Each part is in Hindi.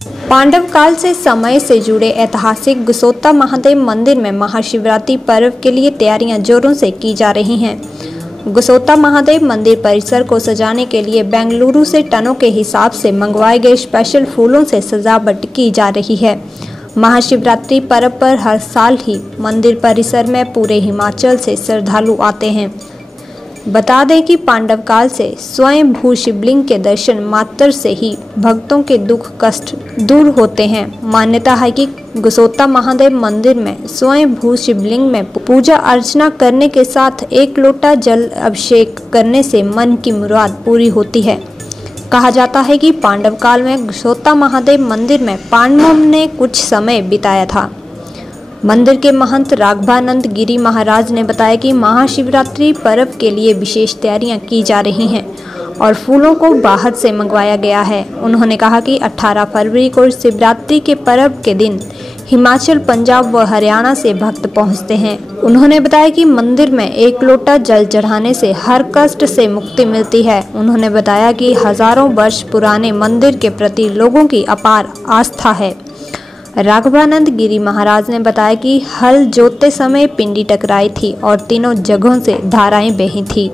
पांडव काल से समय से जुड़े ऐतिहासिक गुसोता महादेव मंदिर में महाशिवरात्रि पर्व के लिए तैयारियां जोरों से की जा रही हैं। गुसोता महादेव मंदिर परिसर को सजाने के लिए बेंगलुरु से टनों के हिसाब से मंगवाए गए स्पेशल फूलों से सजावट की जा रही है। महाशिवरात्रि पर्व पर हर साल ही मंदिर परिसर में पूरे हिमाचल से श्रद्धालु आते हैं। बता दें कि पांडव काल से स्वयं भू शिवलिंग के दर्शन मात्र से ही भक्तों के दुख कष्ट दूर होते हैं। मान्यता है कि गुसोता महादेव मंदिर में स्वयं भू शिवलिंग में पूजा अर्चना करने के साथ एक लोटा जल अभिषेक करने से मन की मुराद पूरी होती है। कहा जाता है कि पांडव काल में गुसोता महादेव मंदिर में पांडवों ने कुछ समय बिताया था। मंदिर के महंत राघवानंद गिरी महाराज ने बताया कि महाशिवरात्रि पर्व के लिए विशेष तैयारियां की जा रही हैं और फूलों को बाहर से मंगवाया गया है। उन्होंने कहा कि 18 फरवरी को शिवरात्रि के पर्व के दिन हिमाचल, पंजाब व हरियाणा से भक्त पहुंचते हैं। उन्होंने बताया कि मंदिर में एक लोटा जल चढ़ाने से हर कष्ट से मुक्ति मिलती है। उन्होंने बताया कि हजारों वर्ष पुराने मंदिर के प्रति लोगों की अपार आस्था है। राघवानंद गिरी महाराज ने बताया कि हल जोतते समय पिंडी टकराई थी और तीनों जगहों से धाराएं बही थी।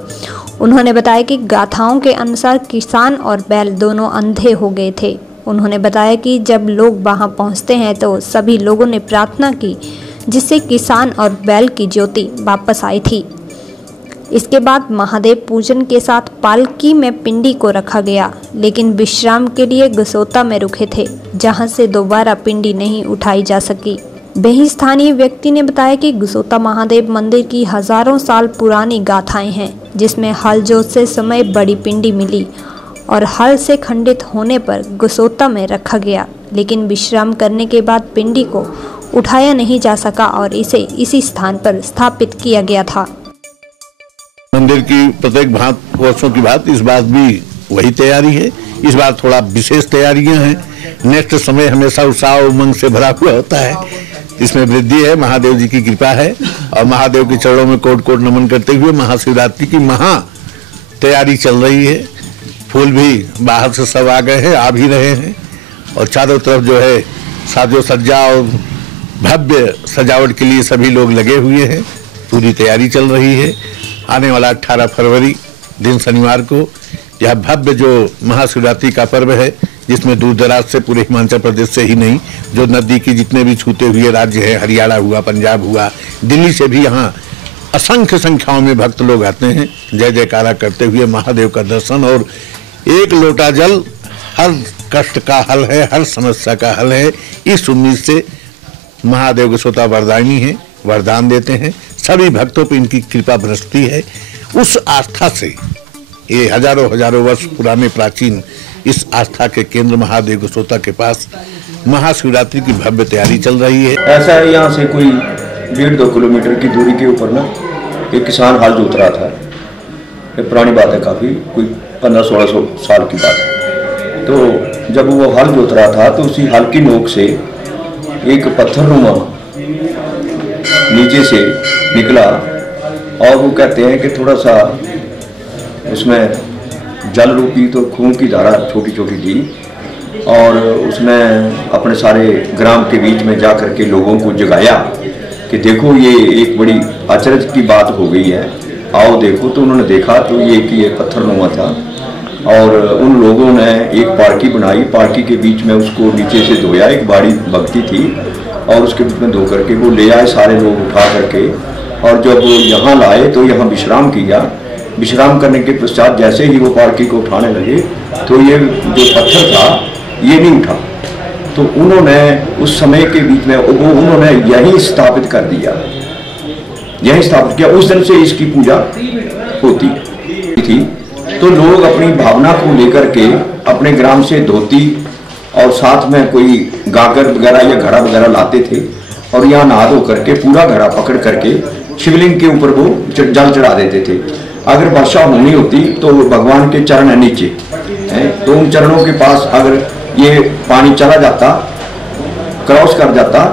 उन्होंने बताया कि गाथाओं के अनुसार किसान और बैल दोनों अंधे हो गए थे। उन्होंने बताया कि जब लोग वहां पहुंचते हैं तो सभी लोगों ने प्रार्थना की, जिससे किसान और बैल की ज्योति वापस आई थी। इसके बाद महादेव पूजन के साथ पालकी में पिंडी को रखा गया, लेकिन विश्राम के लिए गुसोता में रुके थे, जहां से दोबारा पिंडी नहीं उठाई जा सकी। वहीं स्थानीय व्यक्ति ने बताया कि गुसोता महादेव मंदिर की हजारों साल पुरानी गाथाएं हैं, जिसमें हल जोत से समय बड़ी पिंडी मिली और हल से खंडित होने पर गुसोता में रखा गया, लेकिन विश्राम करने के बाद पिंडी को उठाया नहीं जा सका और इसे इसी स्थान पर स्थापित किया गया था। मंदिर की प्रत्येक वर्षों की बात इस बार भी वही तैयारी है। इस बार थोड़ा विशेष तैयारियां हैं। नेक्स्ट समय हमेशा उत्साह उमंग से भरा हुआ होता है, इसमें वृद्धि है। महादेव जी की कृपा है और महादेव के चरणों में कोट कोट नमन करते हुए महाशिवरात्रि की महा तैयारी चल रही है। फूल भी बाहर से सब आ गए हैं, आ भी रहे हैं और चारों तरफ जो है साजो सज्जा और भव्य सजावट के लिए सभी लोग लगे हुए हैं। पूरी तैयारी चल रही है। आने वाला 18 फरवरी दिन शनिवार को यह भव्य जो महाशिवरात्रि का पर्व है, जिसमें दूर दराज से पूरे हिमाचल प्रदेश से ही नहीं, जो नदी की जितने भी छूते हुए राज्य हैं, हरियाणा हुआ, पंजाब हुआ, दिल्ली से भी यहाँ असंख्य संख्याओं में भक्त लोग आते हैं जय जयकारा करते हुए महादेव का दर्शन। और एक लोटा जल हर कष्ट का हल है, हर समस्या का हल है। इस उम्मीद से महादेव गुसोता वरदानी है, वरदान देते हैं। सभी भक्तों पर इनकी कृपा बरसती है। उस आस्था से ये हजारों वर्ष पुराने प्राचीन इस आस्था के केंद्र महादेव गुसोता के पास महाशिवरात्रि की भव्य तैयारी चल रही है। ऐसा है, यहाँ से कोई 1.5-2 किलोमीटर की दूरी के ऊपर ना एक किसान हल जोत रहा था। ये पुरानी बात है, काफ़ी कोई 1500-1600 साल की बात है। तो जब वो हल जोत रहा था तो उसी हल की नोक से एक पत्थरनुमा नीचे से निकला और वो कहते हैं कि थोड़ा सा उसमें जल रूपी तो खून की धारा छोटी छोटी थी और उसने अपने सारे ग्राम के बीच में जा कर के लोगों को जगाया कि देखो ये एक बड़ी आश्चर्य की बात हो गई है, आओ देखो। तो उन्होंने देखा तो ये पत्थरनुमा था और उन लोगों ने एक पालकी बनाई। पालकी के बीच में उसको नीचे से धोया, एक बड़ी भक्ति थी और उसके बीच में धो करके वो ले आए सारे लोग उठा करके। और जब वो यहाँ लाए तो यहाँ विश्राम किया। विश्राम करने के पश्चात जैसे ही वो पालकी को उठाने लगे तो ये जो पत्थर था ये नहीं उठा। तो उन्होंने उस समय के बीच में वो उन्होंने यही स्थापित कर दिया, यही स्थापित किया। उस दिन से इसकी पूजा होती थी। तो लोग अपनी भावना को लेकर के अपने ग्राम से धोती और साथ में कोई गागर वगैरह या घड़ा वगैरह लाते थे और यहाँ नहा धो करके पूरा घड़ा पकड़ करके शिवलिंग के ऊपर वो जल चढ़ा देते थे। अगर वर्षा होनी होती तो भगवान के चरण है नीचे, तो उन चरणों के पास अगर ये पानी चला जाता, क्रॉस कर जाता,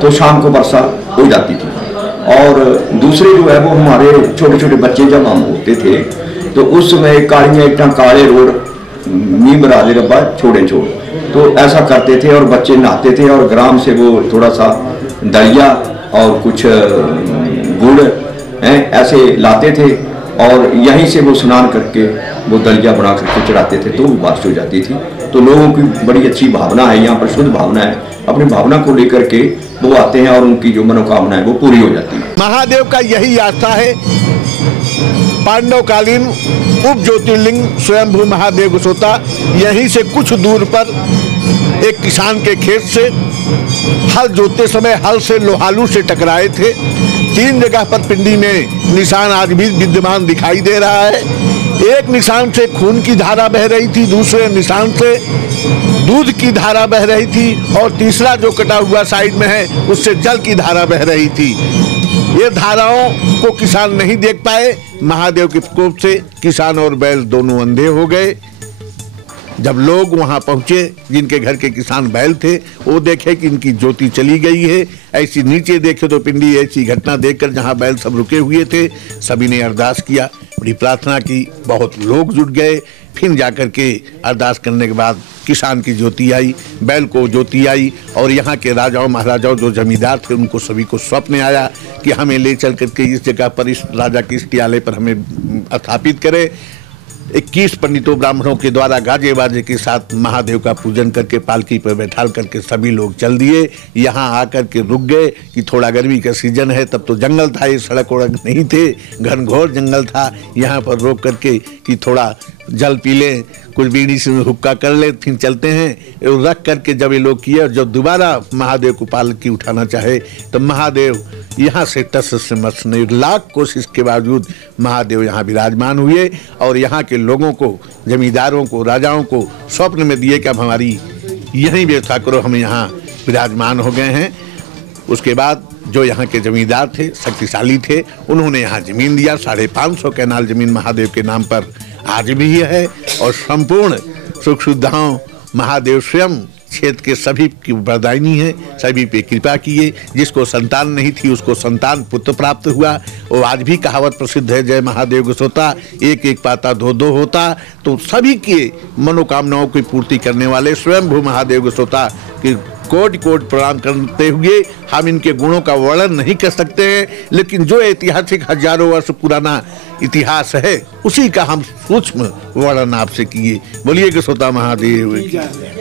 तो शाम को वर्षा हो जाती थी। और दूसरे जो है वो हमारे छोटे छोटे बच्चे जब हम होते थे तो उस समय कालियाँ इतना काले रोड मी बना दे रब्बा छोड़े छोड़, तो ऐसा करते थे और बच्चे नहाते थे और ग्राम से वो थोड़ा सा दलिया और कुछ गुड़ ऐसे लाते थे और यहीं से वो स्नान करके वो दलिया बना करके चढ़ाते थे, तो वो बारिश हो जाती थी। तो लोगों की बड़ी अच्छी भावना है, यहाँ पर शुद्ध भावना है, अपनी भावना को लेकर के वो आते हैं और उनकी जो मनोकामना है वो पूरी हो जाती है। महादेव का यही आस्था है। पांडवकालीन उप ज्योतिर्लिंग स्वयंभू महादेव गोसोता यहीं से कुछ दूर पर एक किसान के खेत से हल जोतते समय हल से लोहालू से टकराए थे। 3 जगह पर पिंडी में निशान आज भी विद्यमान दिखाई दे रहा है। एक निशान से खून की धारा बह रही थी, दूसरे निशान से दूध की धारा बह रही थी और तीसरा जो कटा हुआ साइड में है उससे जल की धारा बह रही थी। ये धाराओं को किसान नहीं देख पाए। महादेव के प्रकोप से किसान और बैल दोनों अंधे हो गए। जब लोग वहां पहुंचे, जिनके घर के किसान बैल थे, वो देखे कि इनकी ज्योति चली गई है। ऐसी नीचे देखे तो पिंडी ऐसी घटना देखकर जहां बैल सब रुके हुए थे, सभी ने अरदास किया, बड़ी प्रार्थना की, बहुत लोग जुट गए। फिर जाकर के अरदास करने के बाद किसान की ज्योति आई, बैल को ज्योति आई और यहाँ के राजाओं महाराजाओं जो जमींदार थे उनको सभी को स्वप्न आया कि हमें ले चल करके इस जगह पर इस राजा के इष्टियालय पर हमें स्थापित करें। 21 पंडितों ब्राह्मणों के द्वारा गाजे बाजे के साथ महादेव का पूजन करके पालकी पर बैठाल करके सभी लोग चल दिए। यहाँ आकर के रुक गए कि थोड़ा गर्मी का सीजन है, तब तो जंगल था, ये सड़क वड़क नहीं थे, घनघोर जंगल था। यहाँ पर रोक करके कि थोड़ा जल पी लें, कुछ बीड़ी से हुक्का कर ले, फिर चलते हैं। रख करके जब ये लोग किए, जब दोबारा महादेव को पालकी उठाना चाहे तो महादेव यहाँ से टस से मस नहीं, लाख कोशिश के बावजूद महादेव यहाँ विराजमान हुए और यहाँ के लोगों को, जमींदारों को, राजाओं को स्वप्न में दिए कि अब हमारी यही व्यवस्था करो, हम यहाँ विराजमान हो गए हैं। उसके बाद जो यहाँ के जमींदार थे, शक्तिशाली थे, उन्होंने यहाँ जमीन दिया। 550 कैनाल जमीन महादेव के नाम पर आज भी है और संपूर्ण सुख सुविधाओं महादेव स्वयं क्षेत्र के सभी की वरदायिनी है, सभी पे कृपा किए। जिसको संतान नहीं थी उसको संतान पुत्र प्राप्त हुआ। और आज भी कहावत प्रसिद्ध है, जय महादेव गोसोता, एक एक पाता दो दो होता। तो सभी के मनोकामनाओं की पूर्ति करने वाले स्वयंभू महादेव गोसोता की कोटि कोटि प्रणाम करते हुए हम इनके गुणों का वर्णन नहीं कर सकते हैं, लेकिन जो ऐतिहासिक हजारों वर्ष पुराना इतिहास है उसी का हम सूक्ष्म वर्णन आपसे किए। बोलिए गोसोता महादेव की।